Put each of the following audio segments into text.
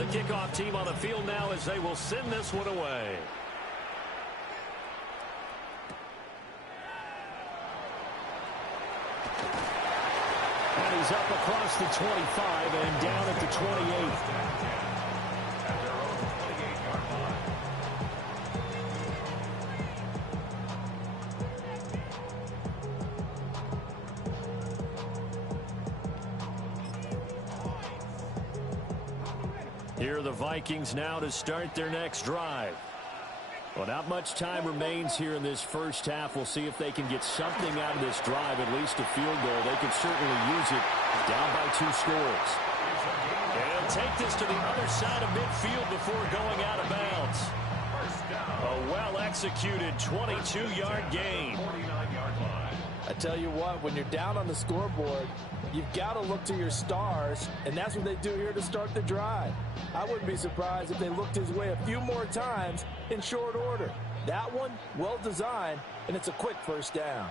The kickoff team on the field now as they will send this one away. And he's up across the 25 and down at the 28. Here are the Vikings now to start their next drive. Well, not much time remains here in this first half. We'll see if they can get something out of this drive, at least a field goal. They can certainly use it down by 2 scores. And take this to the other side of midfield before going out of bounds. A well-executed 22-yard gain. I tell you what, when you're down on the scoreboard, you've got to look to your stars, and that's what they do here to start the drive. I wouldn't be surprised if they looked his way a few more times in short order. That one, well designed, and it's a quick first down.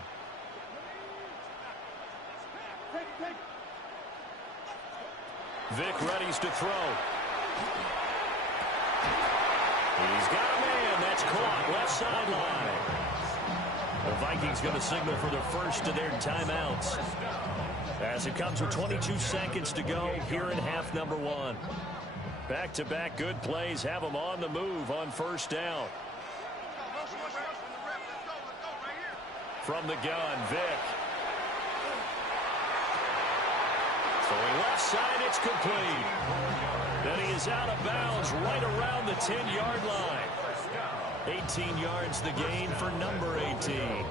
Vic readies to throw. He's got a man. That's caught left sideline. The Vikings going to signal for the first of their timeouts, as it comes with 22 seconds to go here in half number 1. Back-to-back good plays have them on the move on first down. From the gun, Vic. Throwing left side, it's complete. Then he is out of bounds right around the 10-yard line. 18 yards the gain for number 18.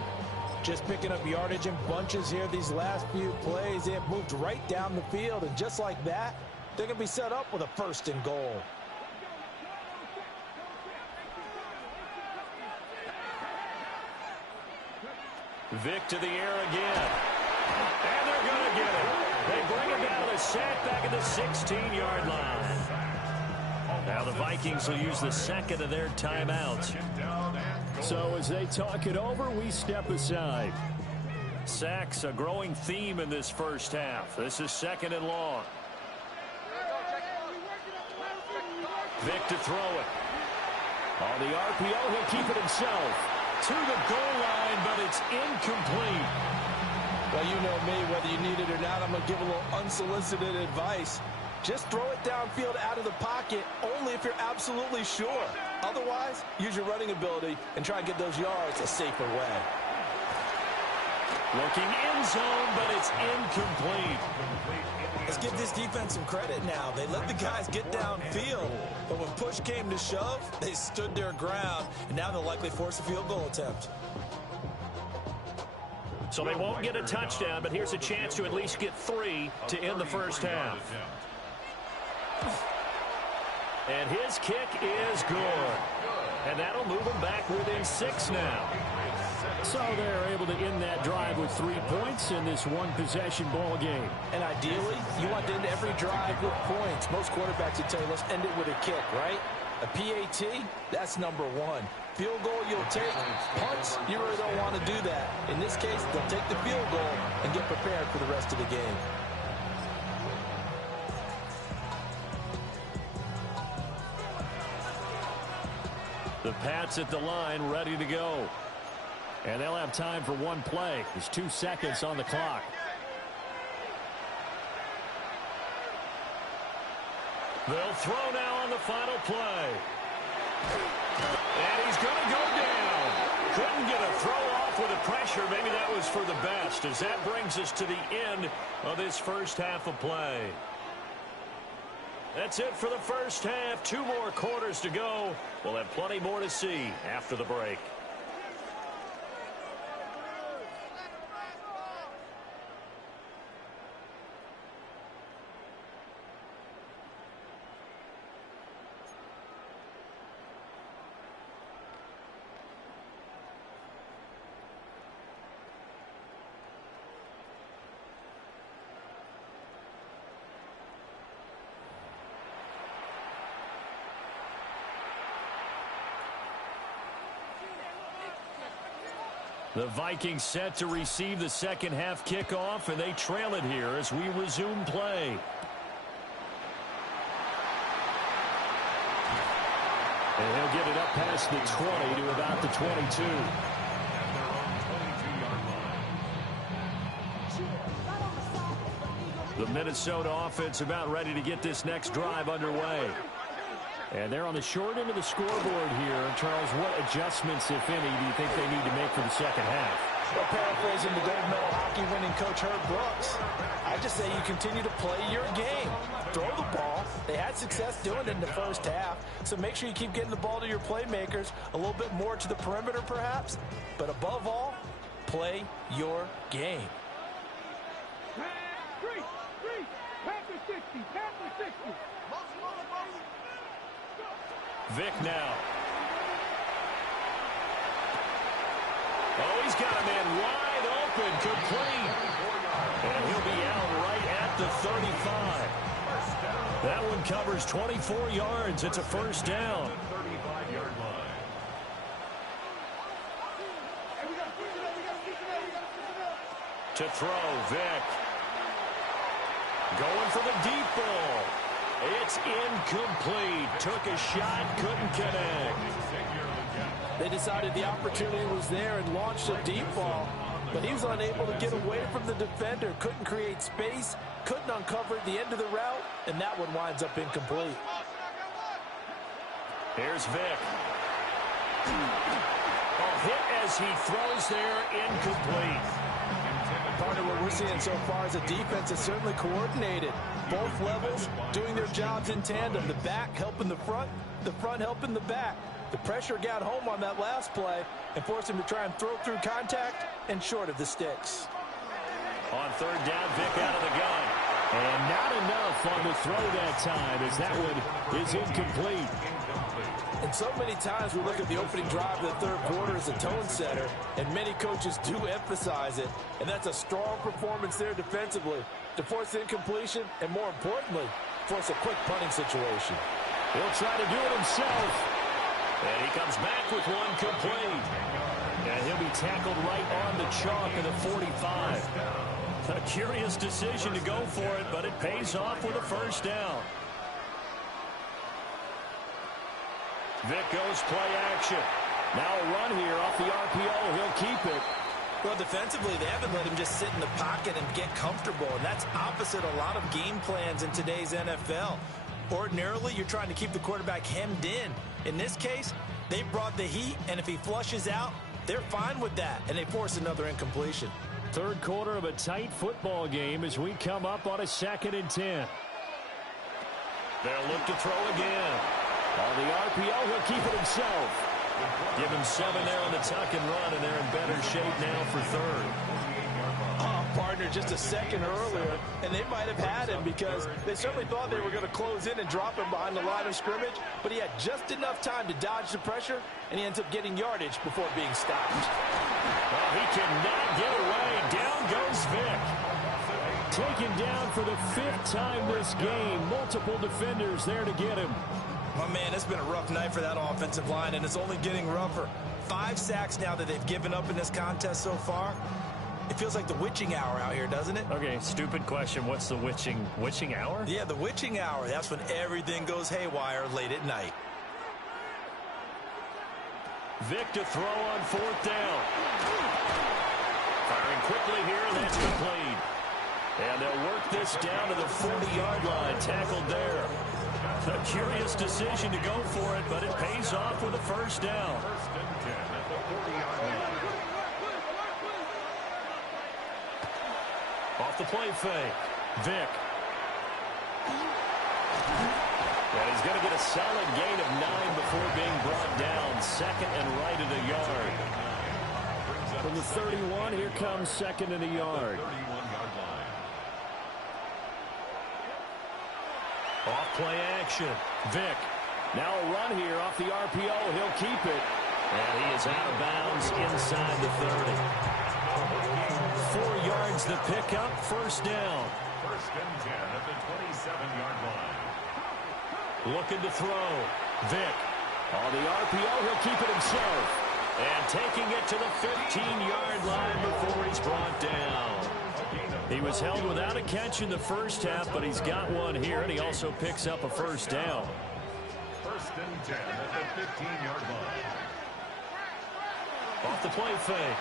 Just picking up yardage in bunches here these last few plays. They have moved right down the field, and just like that, they're going to be set up with a 1st and goal. Vic to the air again. And they're going to get it. They bring him down with a sack back at the 16-yard line. Now the Vikings will use the second of their timeouts. So as they talk it over, we step aside. Sacks, a growing theme in this first half. This is 2nd and long. Vic to throw it. On the RPO, he'll keep it himself. To the goal line, but it's incomplete. Well, you know me, whether you need it or not, I'm going to give a little unsolicited advice. Just throw it downfield out of the pocket only if you're absolutely sure. Otherwise, use your running ability and try to get those yards a safer way. Looking end zone, but it's incomplete. Let's give this defense some credit now. They let the guys get downfield, but when push came to shove, they stood their ground, and now they'll likely force a field goal attempt. So they won't get a touchdown, but here's a chance to at least get 3 to end the first half. And his kick is good. And that'll move them back within 6 now. So they're able to end that drive with 3 points in this one-possession ball game. And ideally, you want to end every drive with points. Most quarterbacks would tell you, let's end it with a kick, right? A PAT, that's number 1. Field goal you'll take. Punts, you really don't want to do that. In this case, they'll take the field goal and get prepared for the rest of the game. The Pats at the line, ready to go. And they'll have time for one play. There's 2 seconds on the clock. They'll throw now on the final play. And he's going to go down. Couldn't get a throw off with the pressure. Maybe that was for the best, as that brings us to the end of this first half of play. That's it for the first half. 2 more quarters to go. We'll have plenty more to see after the break. The Vikings set to receive the second half kickoff, and they trail it here as we resume play. And he'll get it up past the 20 to about the 22. The Minnesota offense about ready to get this next drive underway. And they're on the short end of the scoreboard here. Charles, what adjustments, if any, do you think they need to make for the second half? Well, paraphrasing the gold medal hockey winning coach Herb Brooks, I just say you continue to play your game. Throw the ball. They had success doing it in the first half, so make sure you keep getting the ball to your playmakers, a little bit more to the perimeter perhaps, but above all, play your game. Vic now. Oh, he's got a man wide open, complete. And he'll be out right at the 35. That one covers 24 yards. It's a first down. To throw, Vic. Going for the deep ball. It's incomplete. Took a shot, couldn't connect. They decided the opportunity was there and launched a deep ball, but he was unable to get away from the defender. Couldn't create space, couldn't uncover the end of the route, and that one winds up incomplete. Here's Vic. Oh, hit as he throws there, incomplete. Part of what we're seeing so far is a defense that's certainly coordinated. Both levels doing their jobs in tandem. The back helping the front helping the back. The pressure got home on that last play and forced him to try and throw through contact and short of the sticks. On third down, Vic out of the gun. And not enough on the throw that time as that one is incomplete. And so many times we look at the opening drive of the third quarter as a tone setter, and many coaches do emphasize it. And that's a strong performance there defensively to force the incompletion and, more importantly, force a quick punting situation. He'll try to do it himself. And he comes back with one complete. And he'll be tackled right on the chalk of the 45. A curious decision to go for it, but it pays off with a first down. Vic goes play action. Now a run here off the RPO. He'll keep it. Well, defensively, they haven't let him just sit in the pocket and get comfortable, and that's opposite a lot of game plans in today's NFL. Ordinarily, you're trying to keep the quarterback hemmed in. In this case, they brought the heat, and if he flushes out, they're fine with that, and they force another incompletion. Third quarter of a tight football game as we come up on a 2nd and 10. They'll look to throw again. On the RPO, he'll keep it himself. Give him 7 there on the tuck and run, and they're in better shape now for third. Partner just a second earlier, and they might have had him because they certainly thought they were going to close in and drop him behind the line of scrimmage, but he had just enough time to dodge the pressure, and he ends up getting yardage before being stopped. Well, he cannot get away. Down goes Vic. Taken down for the 5th time this game. Multiple defenders there to get him. My man, it's been a rough night for that offensive line, and it's only getting rougher. 5 sacks now that they've given up in this contest so far. It feels like the witching hour out here, doesn't it? Okay, stupid question. What's the witching hour? Yeah, the witching hour. That's when everything goes haywire late at night. Vic to throw on 4th down. Firing quickly here, and that's complete. And they'll work this down to the 40-yard line. Tackled there. A curious decision to go for it, but it pays off with a first down. Off the play fake. Vic. And he's going to get a solid gain of 9 before being brought down. 2nd and right at a yard. From the 31, here comes 2nd and a yard. Off play action. Vic. Now a run here off the RPO. He'll keep it. And he is out of bounds inside the 30. 4 yards the pickup. First down. 1st and 10 at the 27-yard line. Looking to throw. Vic. On the RPO, he'll keep it himself. And taking it to the 15-yard line before he's brought down. He was held without a catch in the first half, but he's got one here, and he also picks up a first down. 1st and 10 at the 15-yard line. Off the play fake.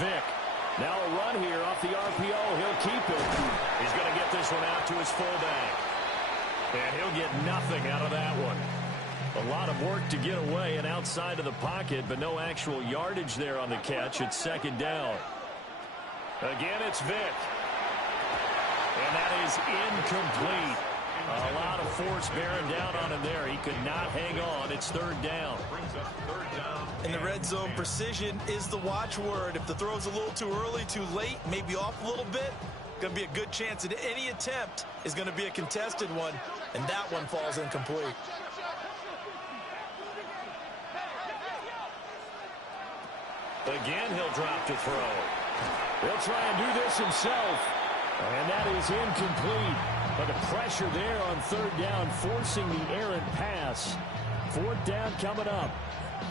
Vick. Now a run here off the RPO. He'll keep it. He's going to get this one out to his fullback. And he'll get nothing out of that one. A lot of work to get away and outside of the pocket, but no actual yardage there on the catch. It's second down. Again, it's Vick. And that is incomplete. A lot of force bearing down on him there. He could not hang on. It's third down. In the red zone, precision is the watchword. If the throw's a little too early, too late, maybe off a little bit, going to be a good chance that any attempt is going to be a contested one, and that one falls incomplete. Again, he'll drop to throw. He'll try and do this himself. And that is incomplete. But the pressure there on third down, forcing the errant pass. Fourth down coming up.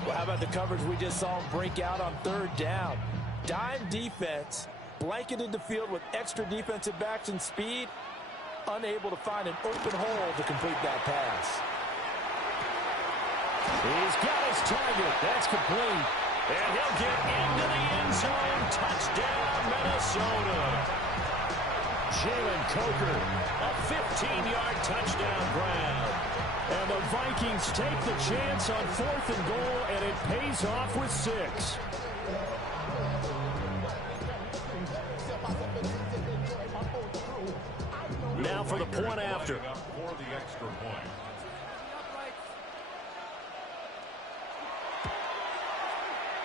Well, how about the coverage we just saw him break out on third down? Dime defense, blanketed the field with extra defensive backs and speed, unable to find an open hole to complete that pass. He's got his target. That's complete. And he'll get into the end zone. Touchdown, Minnesota. Jalen Coker, a 15-yard touchdown grab. And the Vikings take the chance on 4th and goal, and it pays off with 6. Now for the point after.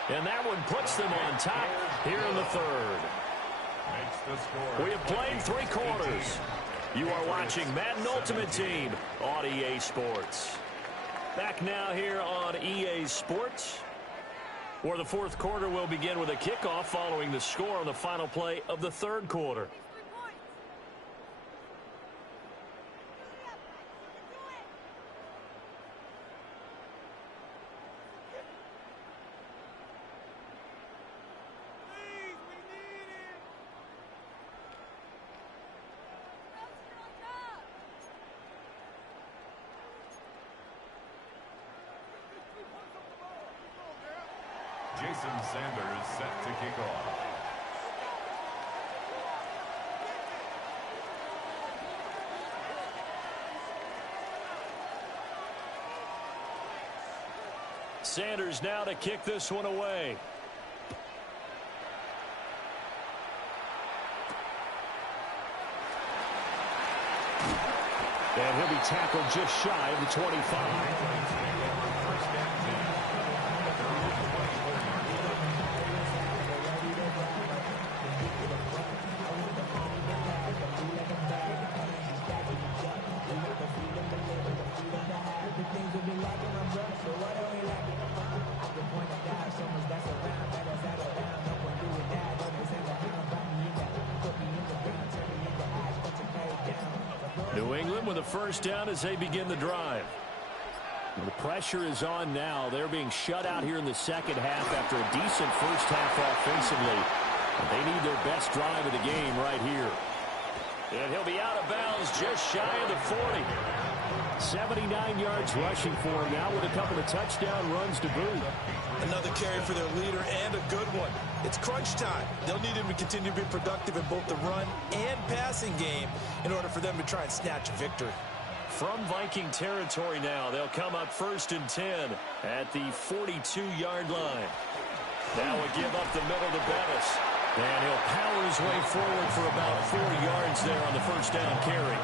And that one puts them on top here in the third. We have played 3 quarters. You are watching Madden Ultimate Team on EA Sports. Back now here on EA Sports, where the fourth quarter will begin with a kickoff following the score on the final play of the third quarter. Jason Sanders set to kick off. Sanders now to kick this one away. And he'll be tackled just shy of the 25. New England with a first down as they begin the drive. The pressure is on now. They're being shut out here in the second half after a decent first half offensively. And they need their best drive of the game right here. And he'll be out of bounds just shy of the 40. 79 yards rushing for him now with a couple of touchdown runs to boot. Another carry for their leader and a good one. It's crunch time. They'll need him to continue to be productive in both the run and passing game in order for them to try and snatch a victory. From Viking territory now, they'll come up 1st and 10 at the 42-yard line. Now a give up the middle to Bettis. And he'll power his way forward for about 4 yards there on the first down carry.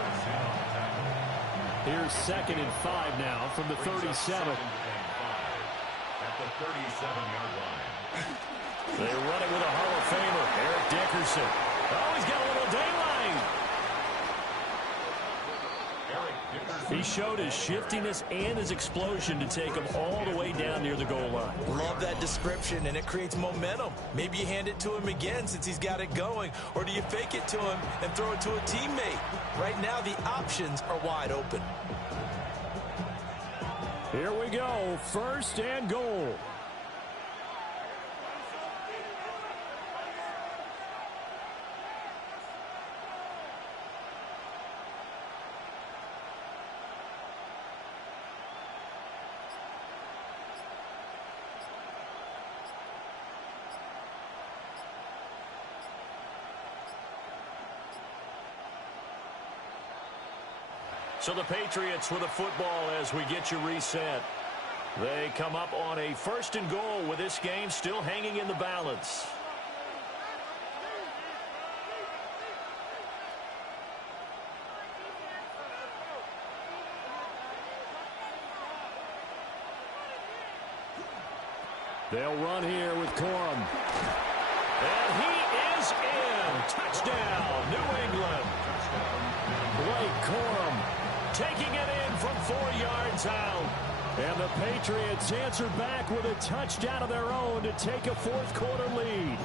Here's 2nd and 5 now from the 37. At the 37-yard line. They're running with a Hall of Famer, Eric Dickerson. Oh, he's got a little daylight. He showed his shiftiness and his explosion to take him all the way down near the goal line. Love that description, and it creates momentum. Maybe you hand it to him again since he's got it going, or do you fake it to him and throw it to a teammate? Right now, the options are wide open. Here we go, 1st and goal. So the Patriots with a football as we get you reset. They come up on a 1st and goal with this game still hanging in the balance. They'll run here with Corum. And he is in. Touchdown, New England. Blake Corum taking it in from 4 yards out. And the Patriots answer back with a touchdown of their own to take a 4th quarter lead.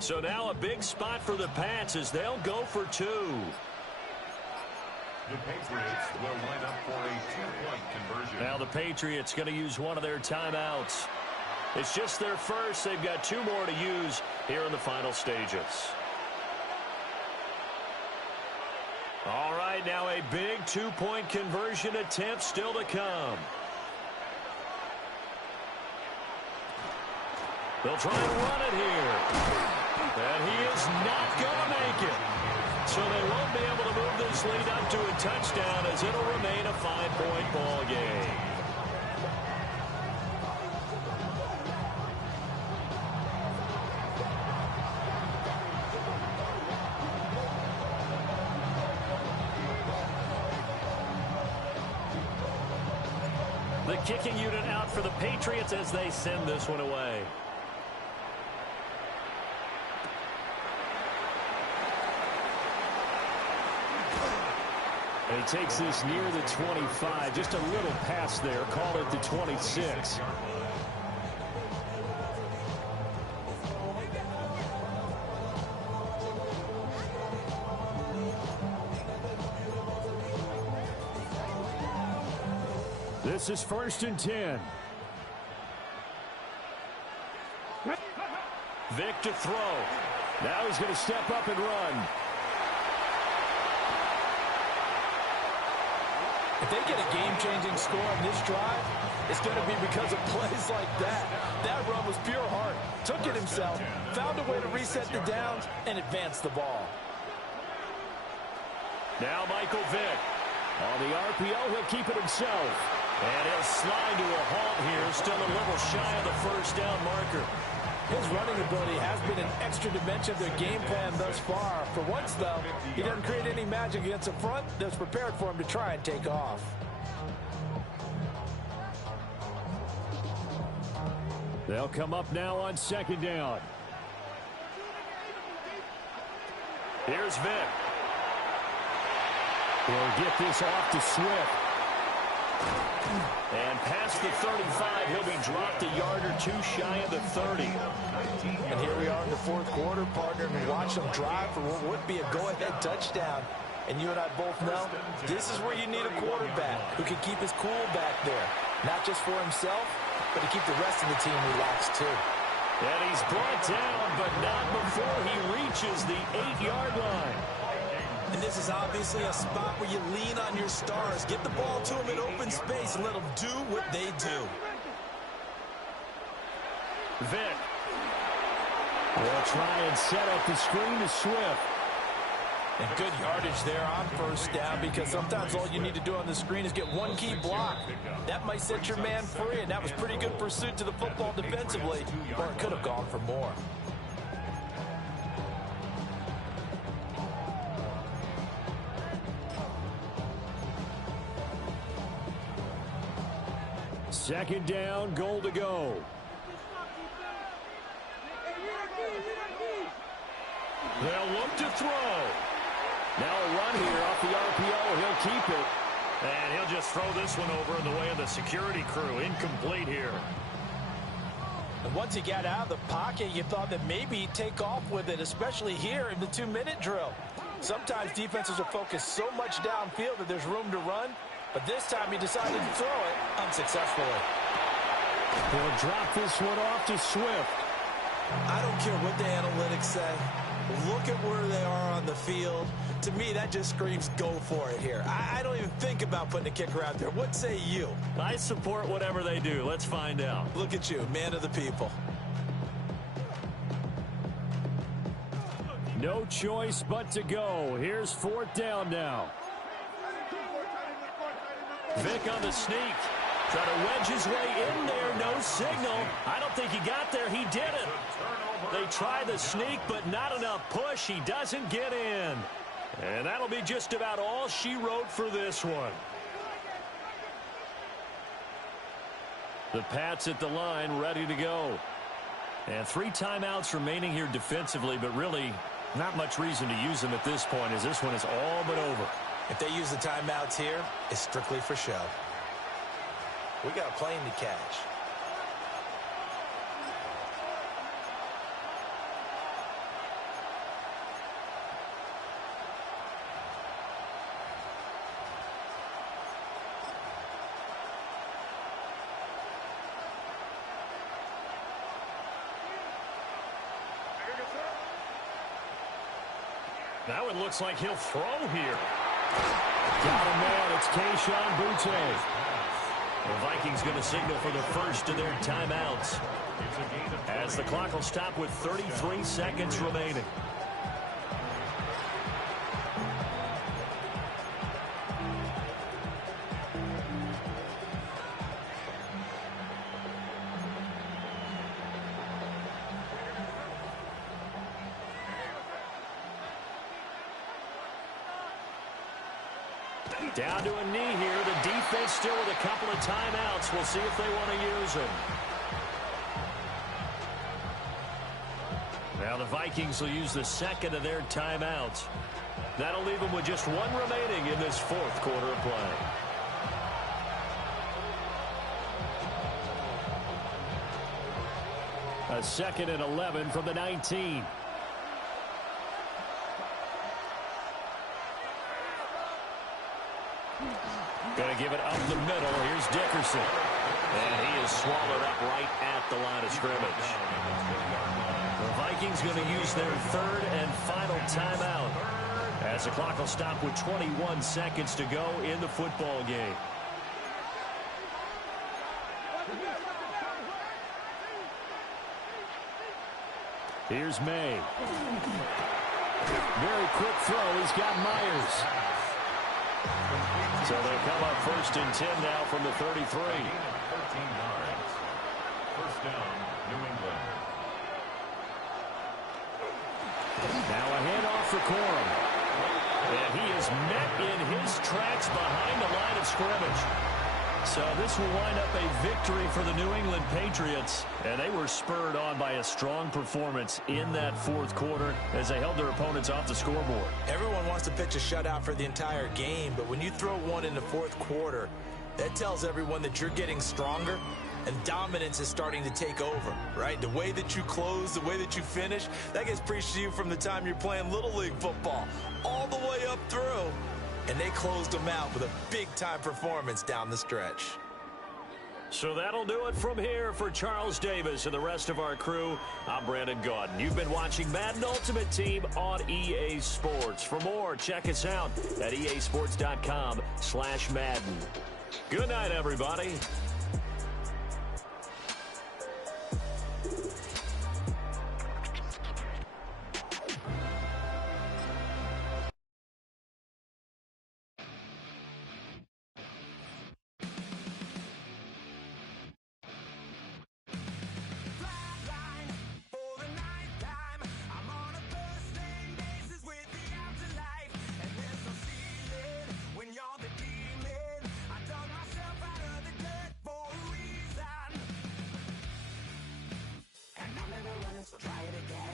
So now a big spot for the Pats as they'll go for 2. The Patriots will line up for a 2-point conversion. Now the Patriots going to use one of their timeouts. It's just their first. They've got 2 more to use here in the final stages. All right, now a big 2-point conversion attempt still to come. They'll try and run it here. And he is not going to make it. So they won't be able to move this lead up to a touchdown as it'll remain a 5-point ball game. The kicking unit out for the Patriots as they send this one away. And he takes this near the 25. Just a little pass there. Call it the 26. This is 1st and 10. Vic to throw. Now he's going to step up and run. If they get a game-changing score on this drive, it's going to be because of plays like that. That run was pure heart. Took it himself, found a way to reset the downs, and advance the ball. Now Michael Vick. On the RPO, he'll keep it himself. And he'll slide to a halt here, still a little shy of the 1st down marker. His running ability has been an extra dimension of their game plan thus far. For once, though, he doesn't create any magic against a front that's prepared for him to try and take off. They'll come up now on 2nd down. Here's Vick. He'll get this off to Swift. And past the 35, he'll be dropped a yard or 2 shy of the 30. And here we are in the 4th quarter, partner, and watch them drive for what would be a go-ahead touchdown. And you and I both know this is where you need a quarterback who can keep his cool back there. Not just for himself, but to keep the rest of the team relaxed too. And he's brought down, but not before he reaches the 8-yard line. And this is obviously a spot where you lean on your stars. Get the ball to them in open space and let them do what they do. Vick. They'll try and set up the screen to Swift. And good yardage there on 1st down, because sometimes all you need to do on the screen is get one key block. That might set your man free, and that was pretty good pursuit to the football defensively, or it could have gone for more. Second down, goal to go. They'll look to throw. Now a run here off the RPO. He'll keep it. And he'll just throw this one over in the way of the security crew. Incomplete here. And once he got out of the pocket, you thought that maybe he'd take off with it, especially here in the 2-minute drill. Sometimes defenses are focused so much downfield that there's room to run. But this time he decided to throw it unsuccessfully. He'll drop this one off to Swift. I don't care what the analytics say. Look at where they are on the field. To me, that just screams go for it here. I don't even think about putting a kicker out there. What say you? I support whatever they do. Let's find out. Look at you, man of the people. No choice but to go. Here's fourth down now. Vic on the sneak. Try to wedge his way in there. No signal. I don't think he got there. He didn't. They try the sneak, but not enough push. He doesn't get in. And that'll be just about all she wrote for this one. The Pats at the line, ready to go. And 3 timeouts remaining here defensively, but really not much reason to use them at this point, as this one is all but over. If they use the timeouts here, it's strictly for show. We got a plane to catch. Now it looks like he'll throw here. Got him man. It's Kayshon Boutte. The Vikings going to signal for the first of their timeouts, as the clock will stop with 33 seconds remaining. Down to a knee here. The defense still with a couple of timeouts. We'll see if they want to use them. Now the Vikings will use the second of their timeouts. That'll leave them with just one remaining in this fourth quarter of play. A 2nd and 11 from the 19. Going to give it up the middle. Here's Dickerson. And he is swallowed up right at the line of scrimmage. The Vikings going to use their 3rd and final timeout, as the clock will stop with 21 seconds to go in the football game. Here's May. Very quick throw. He's got Myers. So they come up 1st and 10 now from the 33. 13 yards. First down, New England. Now a handoff for Corum. And he is met in his tracks behind the line of scrimmage. So this will wind up a victory for the New England Patriots. And they were spurred on by a strong performance in that fourth quarter as they held their opponents off the scoreboard. Everyone wants to pitch a shutout for the entire game, but when you throw one in the fourth quarter, that tells everyone that you're getting stronger and dominance is starting to take over, right? The way that you close, the way that you finish, that gets preached to you from the time you're playing Little League football all the way up through. And they closed them out with a big-time performance down the stretch. So that'll do it from here for Charles Davis and the rest of our crew. I'm Brandon Gaudin. You've been watching Madden Ultimate Team on EA Sports. For more, check us out at easports.com/Madden. Good night, everybody. So try it again.